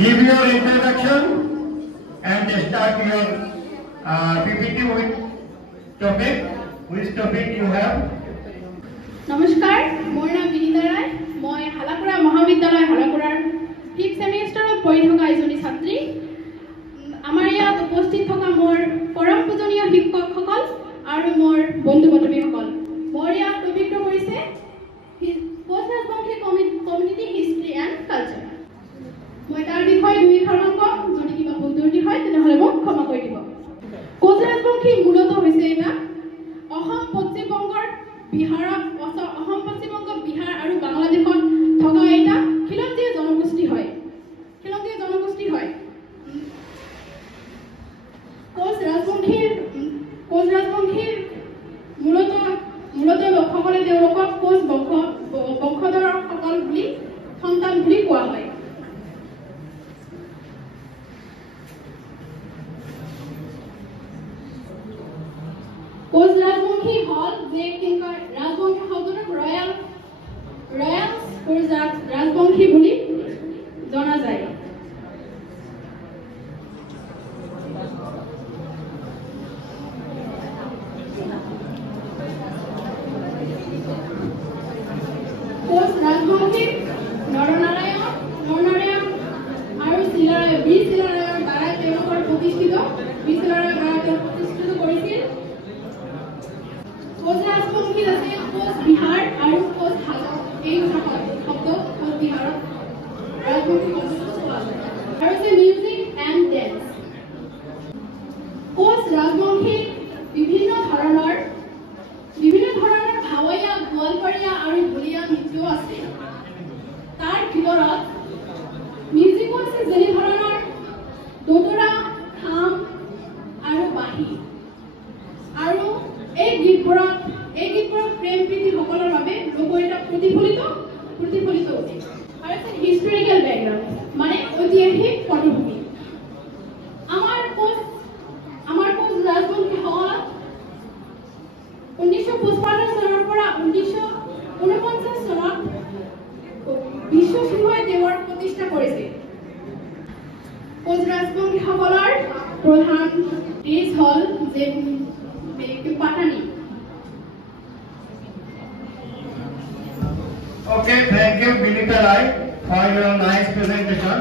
Give your introduction and start your PPT with topic. Which topic you have? নমস্কাৰ, মোৰ নাম বিনীতা ৰায়। মই হালাকুৰা মহাবিদ্যালয় হালাকুৰাৰ 5th সেমিষ্টাৰত পঢ়ি থকা এজনী ছাত্ৰী। আমাৰ ইয়াত উপস্থিত থকা মোৰ পৰম পূজনীয় শিক্ষকসকল আৰু মোৰ বন্ধু বান্ধৱীসকল। মোৰ ইয়াত টপিকটো হৈছে Koch Rajbongshi community history and culture. মই তাৰ বিষয়ে দুইষাৰমান ক'ম, যদি কিবা ভুল ত্ৰুটি হয় তেনেহ'লে মোক ক্ষমা কৰি দিব। কোচ ৰাজবংশী মূলতঃ হৈছে এটা অসম পশ্চিমবংগৰ বিহাৰ আৰু বাংলাদেশত থকা এটা খিলঞ্জীয়া জনগোষ্ঠী হয়। কোচ ৰাজবংশীৰ মূলতঃ লোকসকলে তেওঁলোকক কোচ বংশধৰসকল বুলি সন্তান বুলি কোৱা হয়। কোচ ৰাজবংশী হল যে ৰাজবংশী শব্দটোক ৰয়েলছ ৰাজবংশী বুলি জনা যায়। কোচ ৰাজবংশী নৰনাৰায়ণ আৰু বীৰ শিলাৰায়ৰ দ্বাৰা তেওঁলোকৰ প্ৰতিষ্ঠিত কৰিছিল। কোচ ৰাজবংশী আছে কোচ বিহাৰ আৰু কোচ হাজং, এই শব্দ কোচ বিহাৰত ৰাজবংশী শব্দটো কোৱা হয়। আৰু আছে মিউজিক এণ্ড ডেন্স। কোচ ৰাজবংশীৰ বিভিন্ন ধৰণৰ ভাৱৰীয়া, গোৱালপৰীয়া আৰু ঢুলীয়া নৃত্য আছে। তাৰ ভিতৰত মিউজিকো আছে, যেনে ধৰণৰ দোতৰা, থাম আৰু বাঁহী। আৰু এই গীতবোৰত প্ৰেম প্ৰীতিসকলৰ বাবে লোকগীত প্ৰতিফলিত হৈছে। আৰু এটা হিষ্টৰিকেল বেকগ্ৰাউণ্ড, মানে ঐতিহাসিক পটভূমি। আমাৰ কোচ ৰাজবংশীসকল 1955 চনৰ পৰা 1949 চনত বিশ্বসিংহই তেওঁৰ প্ৰতিষ্ঠা কৰিছিল। কোচ ৰাজবংশীসকলৰ প্ৰধান ড্ৰেছ হ'ল পাঠানি। Okay, thank you, Binita Rai, for your nice presentation.